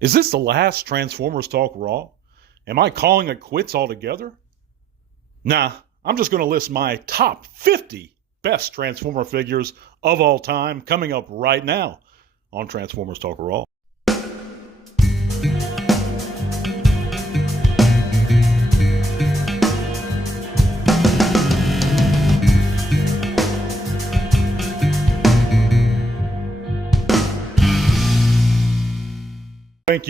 Is this the last Transformers Talk Raw? Am I calling it quits altogether? Nah, I'm just going to list my top 50 best Transformer figures of all time coming up right now on Transformers Talk Raw. Thank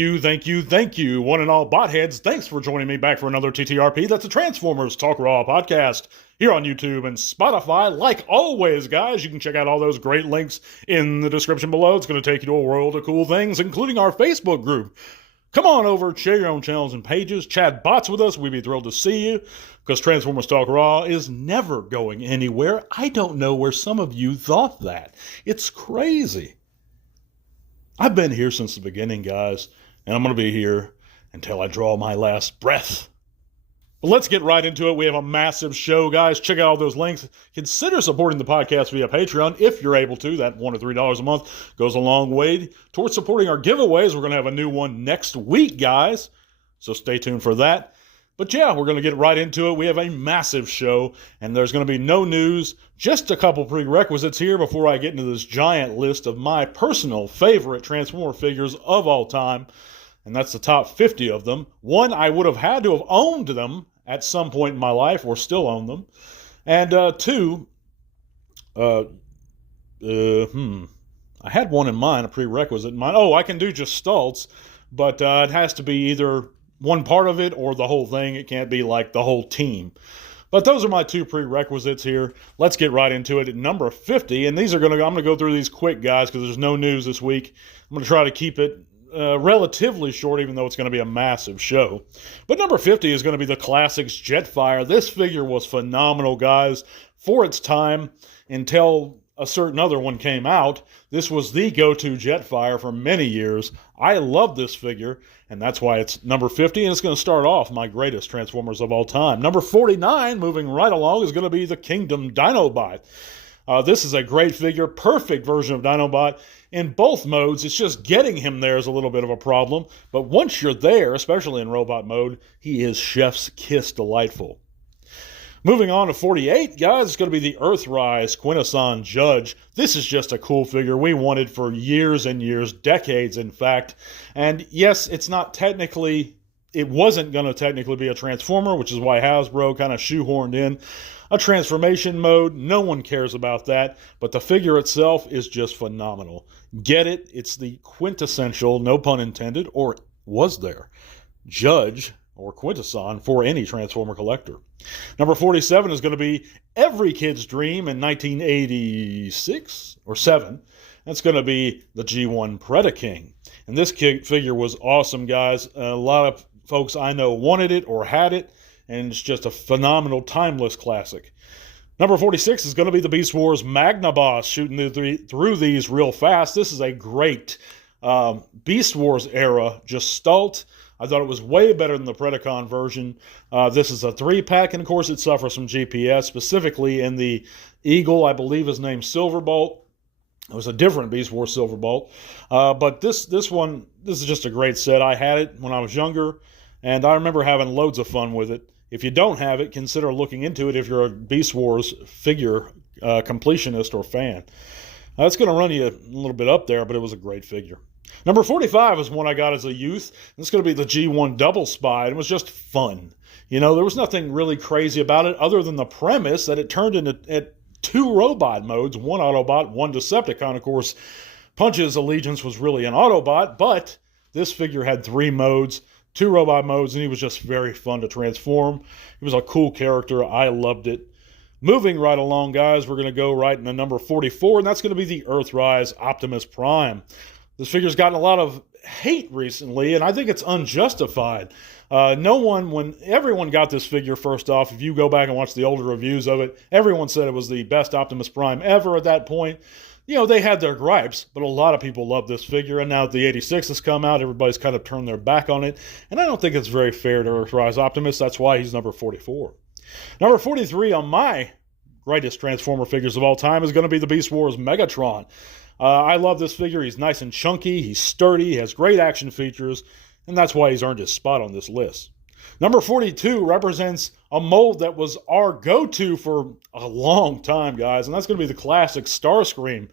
you, one and all botheads. Thanks for joining me back for another TTRP. That's a Transformers Talk Raw podcast here on YouTube and Spotify. Like always, guys, you can check out all those great links in the description below. It's going to take you to a world of cool things, including our Facebook group. Come on over, share your own channels and pages, chat bots with us. We'd be thrilled to see you because Transformers Talk Raw is never going anywhere. I don't know where some of you thought that. It's crazy. I've been here since the beginning, guys, and I'm going to be here until I draw my last breath. But let's get right into it. We have a massive show, guys. Check out all those links. Consider supporting the podcast via Patreon if you're able to. That $1 to $3 a month goes a long way towards supporting our giveaways. We're going to have a new one next week, guys, so stay tuned for that. But yeah, we're going to get right into it. We have a massive show, and there's going to be no news, just a couple prerequisites here before I get into this giant list of my personal favorite Transformer figures of all time, and that's the top 50 of them. One, I would have had to have owned them at some point in my life, or still own them. And two, I had one in mind, a prerequisite in mind. Oh, I can do just Stults, but it has to be either one part of it or the whole thing. It can't be like the whole team. But those are my two prerequisites here. Let's get right into it at number 50. And I'm going to go through these quick, guys, because there's no news this week. I'm going to try to keep it relatively short, even though it's going to be a massive show. But number 50 is going to be the Classics Jetfire. This figure was phenomenal, guys, for its time until a certain other one came out. This was the go-to Jetfire for many years. I love this figure, and that's why it's number 50, and it's going to start off my greatest Transformers of all time. Number 49, moving right along, is going to be the Kingdom Dinobot. This is a great figure, perfect version of Dinobot in both modes. It's just getting him there is a little bit of a problem, but once you're there, especially in robot mode, he is chef's kiss delightful. Moving on to 48, guys, it's going to be the Earthrise Quintesson Judge. This is just a cool figure we wanted for years and years, decades, in fact. And yes, it wasn't going to technically be a Transformer, which is why Hasbro kind of shoehorned in a transformation mode. No one cares about that, but the figure itself is just phenomenal. Get it? It's the quintessential, no pun intended, or was there, Judge or Quintesson for any Transformer collector. Number 47 is going to be every kid's dream in 1986 or 7. That's going to be the G1 Predaking. And this figure was awesome, guys. A lot of folks I know wanted it or had it, and it's just a phenomenal, timeless classic. Number 46 is going to be the Beast Wars Magnaboss, shooting through these real fast. This is a great Beast Wars era, just Stult. I thought it was way better than the Predacon version. This is a 3-pack, and of course it suffers from GPS, specifically in the Eagle, I believe is named Silverbolt. It was a different Beast Wars Silverbolt. But this is just a great set. I had it when I was younger, and I remember having loads of fun with it. If you don't have it, consider looking into it if you're a Beast Wars figure completionist or fan. It's going to run you a little bit up there, but it was a great figure. Number 45 is one I got as a youth. It's going to be the G1 Double Spy. It was just fun. You know, there was nothing really crazy about it other than the premise that it turned into two robot modes, one Autobot, one Decepticon. Of course, Punch's allegiance was really an Autobot, but this figure had 3 modes, 2 robot modes, and he was just very fun to transform. He was a cool character. I loved it. Moving right along, guys, we're going to go right into number 44, and that's going to be the Earthrise Optimus Prime. This figure's gotten a lot of hate recently, and I think it's unjustified. When everyone got this figure first off, if you go back and watch the older reviews of it, everyone said it was the best Optimus Prime ever at that point. You know, they had their gripes, but a lot of people love this figure, and now that the 86 has come out, everybody's kind of turned their back on it, and I don't think it's very fair to Earthrise Optimus. That's why he's number 44. Number 43 on my greatest Transformer figures of all time is going to be the Beast Wars Megatron. I love this figure. He's nice and chunky. He's sturdy. He has great action features. And that's why he's earned his spot on this list. Number 42 represents a mold that was our go-to for a long time, guys. And that's going to be the classic Starscream.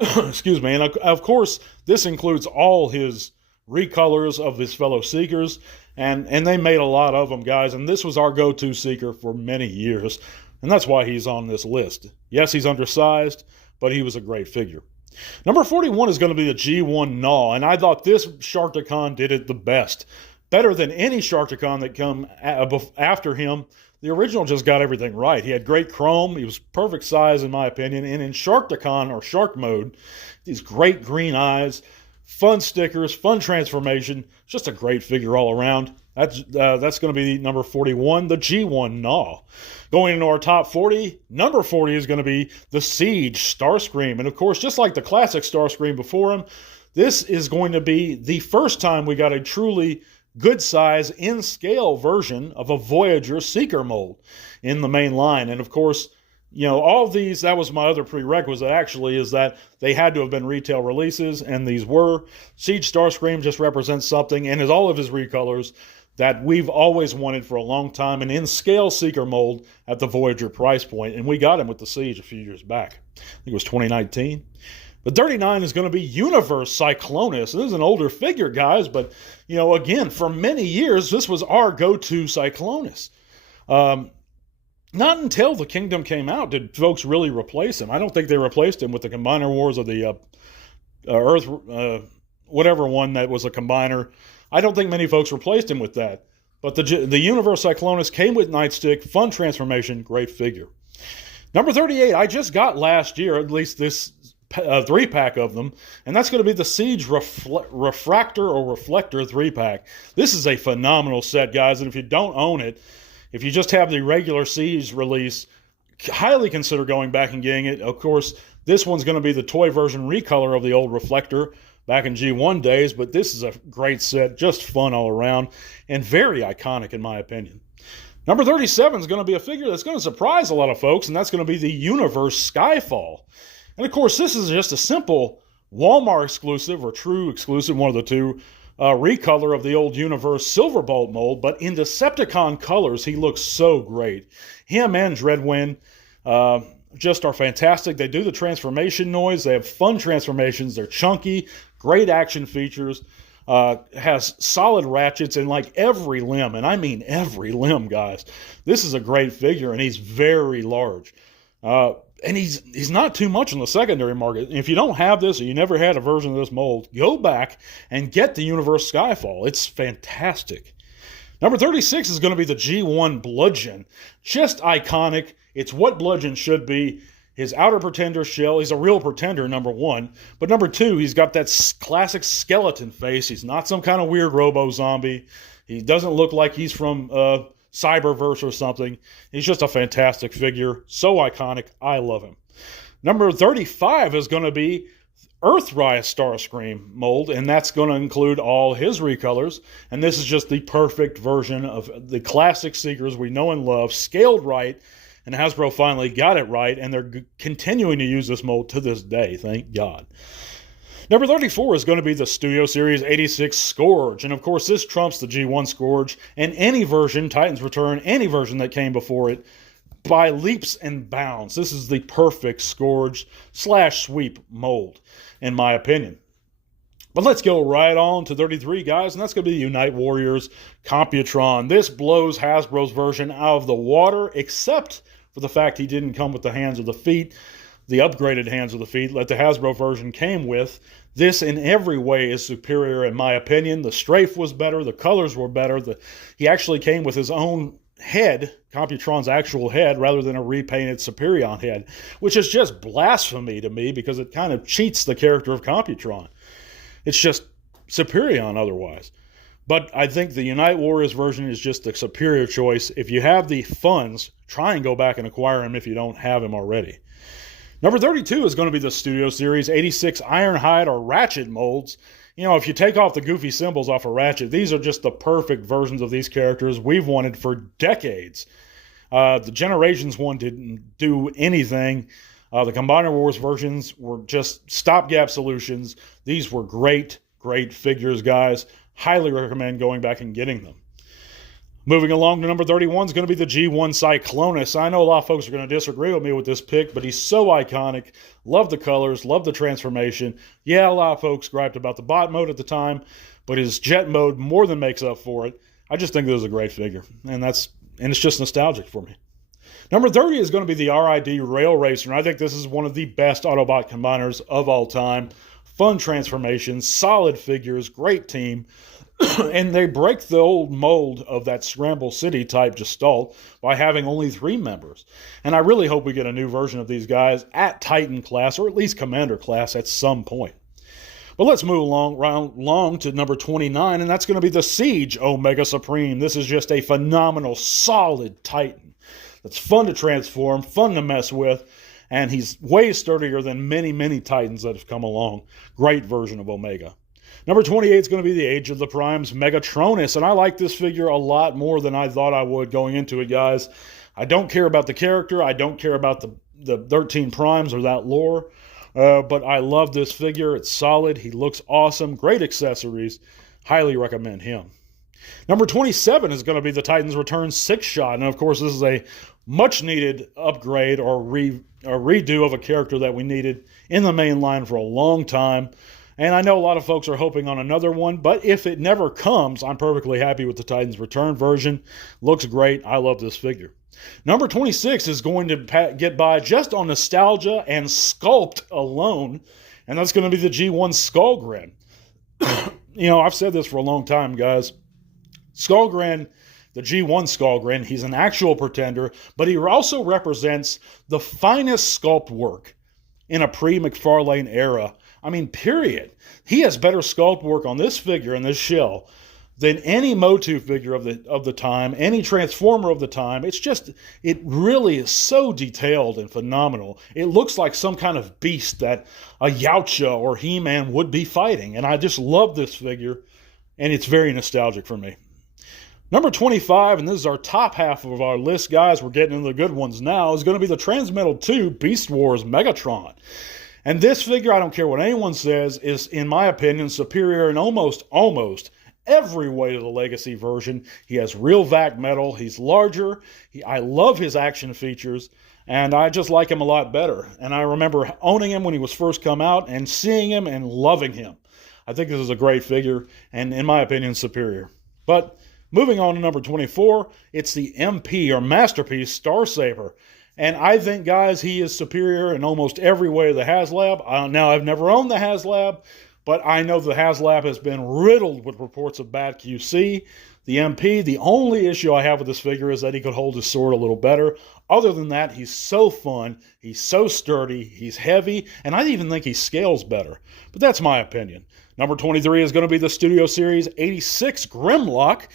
Excuse me. And of course, this includes all his recolors of his fellow Seekers. And they made a lot of them, guys. And this was our go-to Seeker for many years. And that's why he's on this list. Yes, he's undersized, but he was a great figure. Number 41 is going to be the G1 Gnaw, and I thought this Sharkticon did it the best. Better than any Sharkticon that come after him. The original just got everything right. He had great chrome. He was perfect size, in my opinion. And in Sharkticon, or Shark Mode, these great green eyes, fun stickers, fun transformation. Just a great figure all around. That's going to be number 41, the G1 Gnaw. Going into our top 40, number 40 is going to be the Siege Starscream. And of course, just like the classic Starscream before him, this is going to be the first time we got a truly good size, in scale version of a Voyager Seeker mold in the main line. And of course, you know, all of these, that was my other prerequisite actually, is that they had to have been retail releases, and these were. Siege Starscream just represents something, and is all of his recolors that we've always wanted for a long time, an in-scale Seeker mold at the Voyager price point, and we got him with the Siege a few years back. I think it was 2019. But 39 is going to be Universe Cyclonus. This is an older figure, guys, but, you know, again, for many years, this was our go-to Cyclonus. Not until the Kingdom came out did folks really replace him. I don't think they replaced him with the Combiner Wars of the Earth, whatever one that was a Combiner. I don't think many folks replaced him with that. But the Universe Cyclonus came with Nightstick, fun transformation, great figure. Number 38, I just got last year, at least this 3-pack of them, and that's going to be the Siege Refractor or Reflector 3-pack. This is a phenomenal set, guys, and if you don't own it, if you just have the regular Siege release, highly consider going back and getting it. Of course, this one's going to be the toy version recolor of the old Reflector back in G1 days, but this is a great set, just fun all around, and very iconic in my opinion. Number 37 is going to be a figure that's going to surprise a lot of folks, and that's going to be the Universe Skyfall. And of course, this is just a simple Walmart exclusive, or true exclusive, one of the two, recolor of the old Universe Silverbolt mold, but in Decepticon colors, he looks so great. Him and Dreadwind just are fantastic. They do the transformation noise. They have fun transformations. They're chunky, great action features, has solid ratchets in like every limb, and I mean every limb, guys. This is a great figure, and he's very large. And he's not too much on the secondary market. If you don't have this, or you never had a version of this mold, go back and get the Universe Skyfall. It's fantastic. Number 36 is going to be the G1 Bludgeon. Just iconic. It's what Bludgeon should be. His outer Pretender shell. He's a real Pretender, number 1. But number 2, he's got that classic skeleton face. He's not some kind of weird robo-zombie. He doesn't look like he's from Cyberverse or something. He's just a fantastic figure. So iconic. I love him. Number 35 is going to be Earthrise Starscream mold, and that's going to include all his recolors. And this is just the perfect version of the classic Seekers we know and love, scaled right. And Hasbro finally got it right, and they're continuing to use this mold to this day. Thank God. Number 34 is going to be the Studio Series 86 Scourge. And of course, this trumps the G1 Scourge and any version, Titans Return, any version that came before it, by leaps and bounds. This is the perfect Scourge / sweep mold, in my opinion. But let's go right on to 33, guys, and that's going to be Unite Warriors Computron. This blows Hasbro's version out of the water, except for the fact he didn't come with the hands of the feet, the upgraded hands of the feet that the Hasbro version came with. This in every way is superior in my opinion. The strafe was better, the colors were better. He actually came with his own head, Computron's actual head, rather than a repainted Superion head, which is just blasphemy to me because it kind of cheats the character of Computron. It's just Superion otherwise. But I think the Unite Warriors version is just the superior choice. If you have the funds, try and go back and acquire him if you don't have him already. Number 32 is going to be the Studio Series 86 Ironhide or Ratchet molds. You know, if you take off the goofy symbols off of Ratchet, these are just the perfect versions of these characters we've wanted for decades. The Generations one didn't do anything. The Combiner Wars versions were just stopgap solutions. These were great, great figures, guys. Highly recommend going back and getting them. Moving along to number 31 is going to be the G1 Cyclonus. I know a lot of folks are going to disagree with me with this pick, but he's so iconic. Love the colors, love the transformation. Yeah, a lot of folks griped about the bot mode at the time, but his jet mode more than makes up for it. I just think this is a great figure, and it's just nostalgic for me. Number 30 is going to be the RID Rail Racer, and I think this is one of the best Autobot combiners of all time. Fun transformations, solid figures, great team. And they break the old mold of that Scramble City type Gestalt by having only 3 members. And I really hope we get a new version of these guys at Titan class, or at least Commander class at some point. But let's move along to number 29, and that's going to be the Siege Omega Supreme. This is just a phenomenal, solid Titan that's fun to transform, fun to mess with, and he's way sturdier than many, many Titans that have come along. Great version of Omega. Number 28 is going to be the Age of the Primes Megatronus, and I like this figure a lot more than I thought I would going into it, guys. I don't care about the character. I don't care about the 13 Primes or that lore, but I love this figure. It's solid. He looks awesome. Great accessories. Highly recommend him. Number 27 is going to be the Titans Return 6-Shot, and of course this is a much-needed upgrade or redo of a character that we needed in the main line for a long time. And I know a lot of folks are hoping on another one, but if it never comes, I'm perfectly happy with the Titans Return version. Looks great. I love this figure. Number 26 is going to get by just on nostalgia and sculpt alone, and that's going to be the G1 Skullgrin. I've said this for a long time, guys. Skullgrin, the G1 Skullgrin, he's an actual pretender, but he also represents the finest sculpt work in a pre-McFarlane era. I mean, period. He has better sculpt work on this figure and this shell than any Motu figure of the time, any Transformer of the time. It really is so detailed and phenomenal. It looks like some kind of beast that a Yautja or He-Man would be fighting. And I just love this figure, and it's very nostalgic for me. Number 25, and this is our top half of our list, guys. We're getting into the good ones now, is going to be the Transmetal 2 Beast Wars Megatron. And this figure, I don't care what anyone says, is, in my opinion, superior in almost every way to the Legacy version. He has real vac metal. He's larger. I love his action features, and I just like him a lot better. And I remember owning him when he was first come out and seeing him and loving him. I think this is a great figure, and in my opinion, superior. But moving on to number 24, it's the MP, or Masterpiece, Starsaber. And I think, guys, he is superior in almost every way to the HasLab. Now, I've never owned the HasLab, but I know the HasLab has been riddled with reports of bad QC. The MP, the only issue I have with this figure is that he could hold his sword a little better. Other than that, he's so fun, he's so sturdy, he's heavy, and I even think he scales better. But that's my opinion. Number 23 is going to be the Studio Series 86 Grimlock.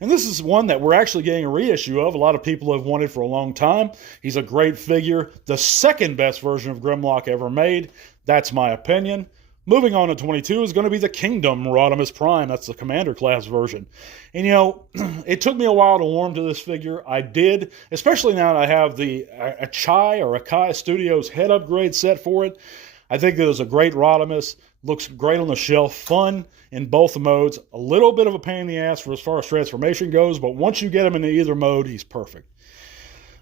And this is one that we're actually getting a reissue of. A lot of people have wanted for a long time. He's a great figure. The second best version of Grimlock ever made. That's my opinion. Moving on to 22 is going to be the Kingdom Rodimus Prime. That's the Commander class version. And it took me a while to warm to this figure. I did, especially now that I have the Akai Studios head upgrade set for it. I think that is a great Rodimus. Looks great on the shelf. Fun in both modes. A little bit of a pain in the ass for as far as transformation goes, but once you get him into either mode, he's perfect.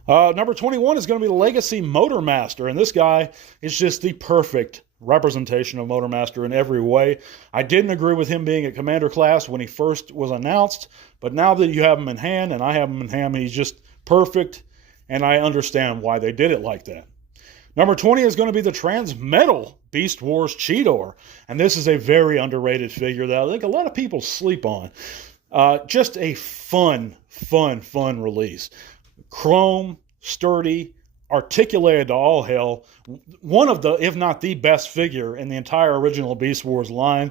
Number 21 is going to be the Legacy Motormaster, and this guy is just the perfect representation of Motormaster in every way. I didn't agree with him being a Commander class when he first was announced, but now that you have him in hand, and I have him in hand, he's just perfect, and I understand why they did it like that. Number 20 is going to be the Transmetal Beast Wars Cheetor, and this is a very underrated figure that I think a lot of people sleep on. Just a fun release. Chrome, sturdy, articulated to all hell. One of the, if not the best figure in the entire original Beast Wars line.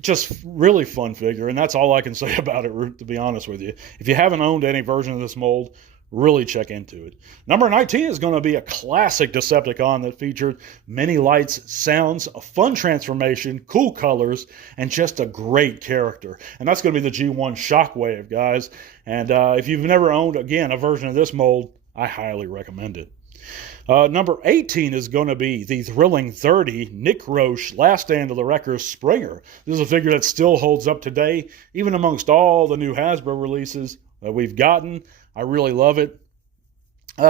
Just really fun figure, and that's all I can say about it, to be honest with you. If you haven't owned any version of this mold, really check into it. Number 19 is going to be a classic Decepticon that featured many lights, sounds, a fun transformation, cool colors, and just a great character. And that's going to be the G1 Shockwave, guys. And if you've never owned, again, a version of this mold, I highly recommend it. Number 18 is going to be the Thrilling 30 Nick Roche Last Stand of the Wreckers Springer. This is a figure that still holds up today, even amongst all the new Hasbro releases that we've gotten. I really love it.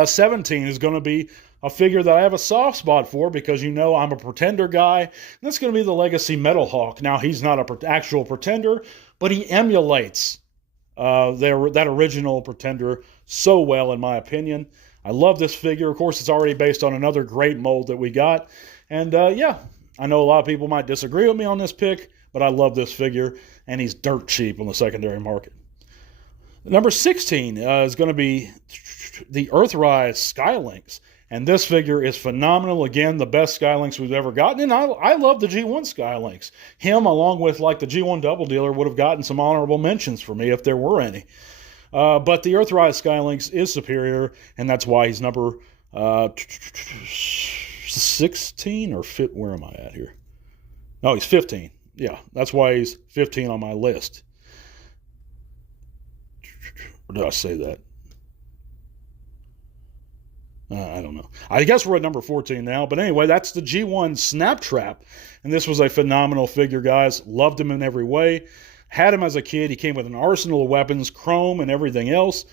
17 is going to be a figure that I have a soft spot for because I'm a Pretender guy. And that's going to be the Legacy Metal Hawk. Now, he's not an actual Pretender, but he emulates that original Pretender so well, in my opinion. I love this figure. Of course, it's already based on another great mold that we got. And I know a lot of people might disagree with me on this pick, but I love this figure, and he's dirt cheap on the secondary market. Number 16 is going to be the Earthrise Skylynx. And this figure is phenomenal. Again, the best Skylynx we've ever gotten. And I love the G1 Skylynx. Him, along with like the G1 Double Dealer, would have gotten some honorable mentions for me if there were any. But the Earthrise Skylynx is superior, and that's why he's number 16 or fit. Where am I at here? No, he's 15. Yeah, that's why he's 15 on my list. Or did I say that? I don't know. I guess we're at number 14 now. But anyway, that's the G1 Snaptrap. And this was a phenomenal figure, guys. Loved him in every way. Had him as a kid. He came with an arsenal of weapons, chrome, and everything else.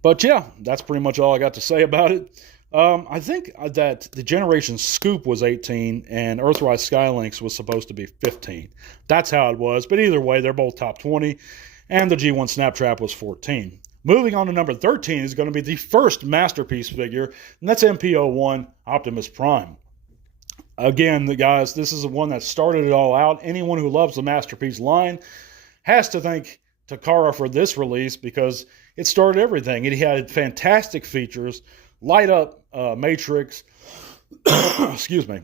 But yeah, that's pretty much all I got to say about it. I think that the Generation Scoop was 18 and Earthrise Skylynx was supposed to be 15. That's how it was. But either way, they're both top 20. And the G1 Snaptrap was 14. Moving on to number 13 is going to be the first Masterpiece figure, and that's MP01 Optimus Prime. Again, guys, this is the one that started it all out. Anyone who loves the Masterpiece line has to thank Takara for this release because it started everything. It had fantastic features, light-up matrix, excuse me,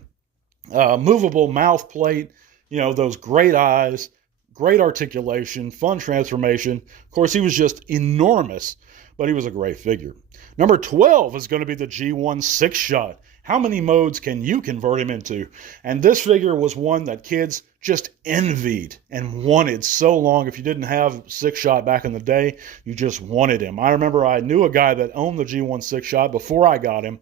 movable mouth plate, those great eyes, great articulation, fun transformation. Of course, he was just enormous, but he was a great figure. Number 12 is going to be the G1 Six-Shot. How many modes can you convert him into? And this figure was one that kids just envied and wanted so long. If you didn't have Six-Shot back in the day, you just wanted him. I remember I knew a guy that owned the G1 Six-Shot before I got him,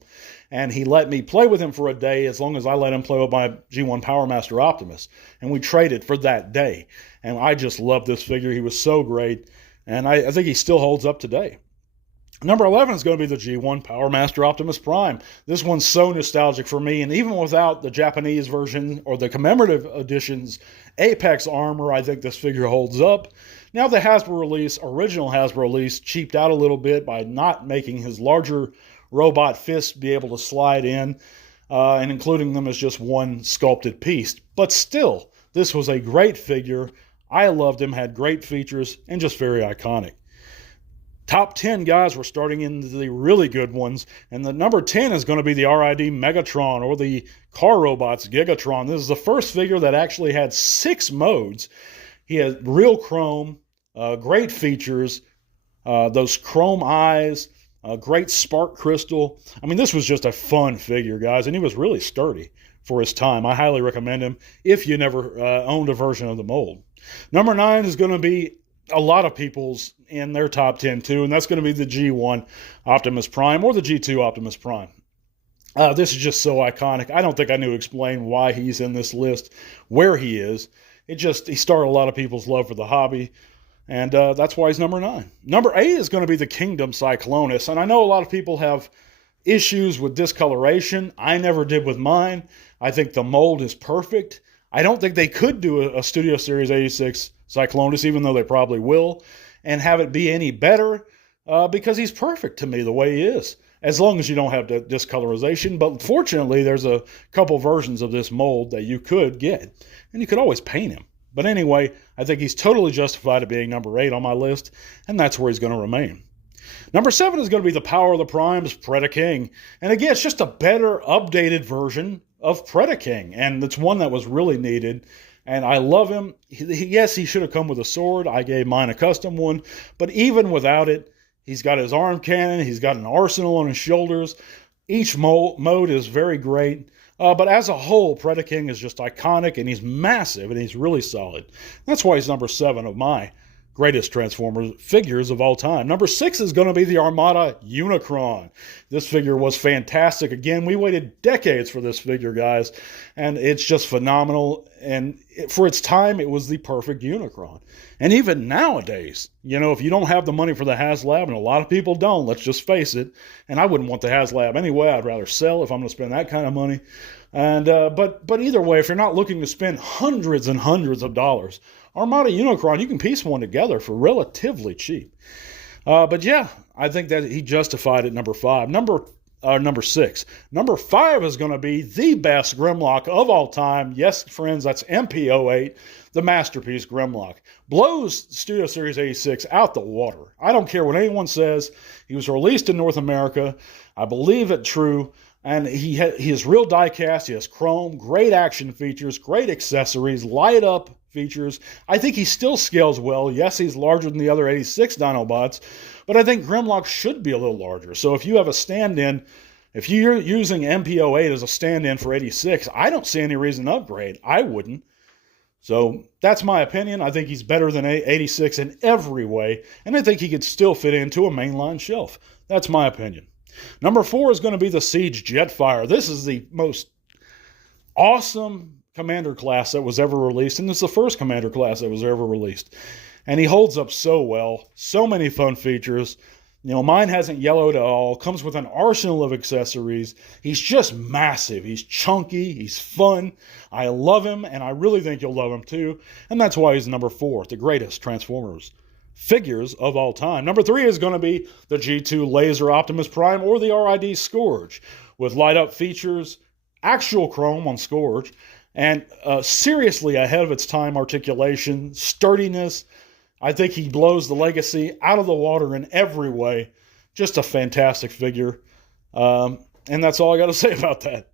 and he let me play with him for a day as long as I let him play with my G1 Power Master Optimus. And we traded for that day. And I just loved this figure. He was so great. And I think he still holds up today. Number 11 is going to be the G1 Power Master Optimus Prime. This one's so nostalgic for me. And even without the Japanese version or the commemorative edition's Apex armor, I think this figure holds up. Now the original Hasbro release, cheaped out a little bit by not making his larger robot fists be able to slide in and including them as just one sculpted piece. But still, this was a great figure. I loved him, had great features, and just very iconic. Top 10, guys, we're starting into the really good ones. And the number 10 is going to be the RID Megatron, or the Car Robots Gigatron. This is the first figure that actually had 6 modes. He had real chrome, great features, those chrome eyes, great spark crystal. I mean, this was just a fun figure, guys, and he was really sturdy for his time. I highly recommend him if you never owned a version of the mold. Number 9 is going to be a lot of people's in their top 10 too, and that's going to be the G1 Optimus Prime or the G2 Optimus Prime. This is just so iconic. I don't think I need to explain why he's in this list, where he is. He started a lot of people's love for the hobby, and that's why he's number 9. Number 8 is going to be the Kingdom Cyclonus, and I know a lot of people have issues with discoloration. I never did with mine. I think the mold is perfect. I don't think they could do a Studio Series 86 Cyclonus, even though they probably will, and have it be any better because he's perfect to me the way he is, as long as you don't have discolorization. But fortunately, there's a couple versions of this mold that you could get, and you could always paint him. But anyway, I think he's totally justified at being number 8 on my list, and that's where he's going to remain. Number 7 is going to be the Power of the Primes, Predaking. And again, it's just a better, updated version of Predaking, and it's one that was really needed. And I love him. Yes, he should have come with a sword. I gave mine a custom one. But even without it, he's got his arm cannon. He's got an arsenal on his shoulders. Each mode is very great. But as a whole, Predaking is just iconic, and he's massive, and he's really solid. That's why he's number 7 of my greatest Transformers figures of all time. Number 6 is going to be the Armada Unicron. This figure was fantastic. Again, we waited decades for this figure, guys, and it's just phenomenal. And for its time, it was the perfect Unicron. And even nowadays, if you don't have the money for the HasLab, and a lot of people don't, let's just face it, and I wouldn't want the HasLab anyway. I'd rather sell if I'm going to spend that kind of money. And but either way, if you're not looking to spend hundreds and hundreds of dollars, Armada Unicron, you can piece one together for relatively cheap. But yeah, I think that he justified it. Number 6. Number 5 is going to be the best Grimlock of all time. Yes, friends, that's MP08, the masterpiece Grimlock. Blows Studio Series 86 out the water. I don't care what anyone says. He was released in North America. I believe it true. And he is real die cast. He has chrome, great action features, great accessories, light up features. I think he still scales well. Yes, he's larger than the other 86 Dinobots, but I think Grimlock should be a little larger. So if you have a stand-in, if you're using MP08 as a stand-in for 86, I don't see any reason to upgrade. I wouldn't. So that's my opinion. I think he's better than 86 in every way, and I think he could still fit into a mainline shelf. That's my opinion. Number 4 is going to be the Siege Jetfire. This is the most awesome Commander class that was ever released, and it's the first Commander class that was ever released. And he holds up so well. So many fun features. Mine hasn't yellowed at all. Comes with an arsenal of accessories. He's just massive. He's chunky. He's fun. I love him, and I really think you'll love him too. And that's why he's number 4, the greatest Transformers figures of all time. Number 3 is going to be the G2 Laser Optimus Prime or the RID Scourge with light-up features, actual chrome on Scourge, and seriously ahead of its time articulation, sturdiness. I think he blows the legacy out of the water in every way. Just a fantastic figure. And that's all I got to say about that.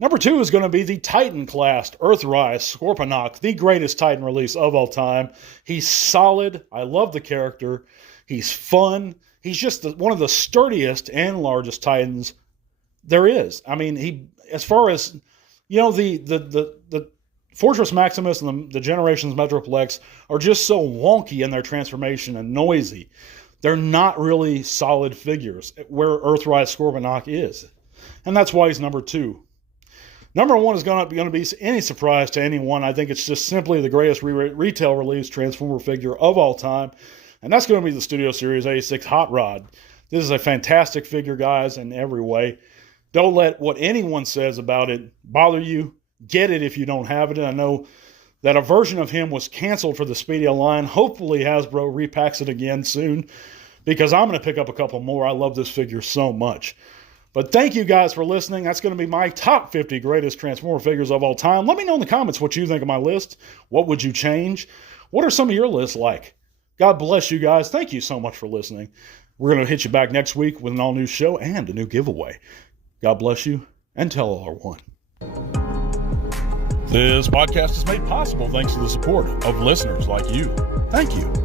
Number 2 is going to be the Titan-class Earthrise Scorponok, the greatest Titan release of all time. He's solid. I love the character. He's fun. He's just one of the sturdiest and largest Titans there is. I mean, as far as, the Fortress Maximus and the Generations Metroplex are just so wonky in their transformation and noisy. They're not really solid figures, where Earthrise Scorponok is. And that's why he's number 2. Number 1 is going to be any surprise to anyone. I think it's just simply the greatest retail release Transformer figure of all time. And that's going to be the Studio Series 86 Hot Rod. This is a fantastic figure, guys, in every way. Don't let what anyone says about it bother you. Get it if you don't have it. And I know that a version of him was canceled for the Speedia line. Hopefully Hasbro repacks it again soon, because I'm going to pick up a couple more. I love this figure so much. But thank you guys for listening. That's going to be my top 50 greatest Transformer figures of all time. Let me know in the comments what you think of my list. What would you change? What are some of your lists like? God bless you guys. Thank you so much for listening. We're going to hit you back next week with an all-new show and a new giveaway. God bless you, and tell all are one. This podcast is made possible thanks to the support of listeners like you. Thank you.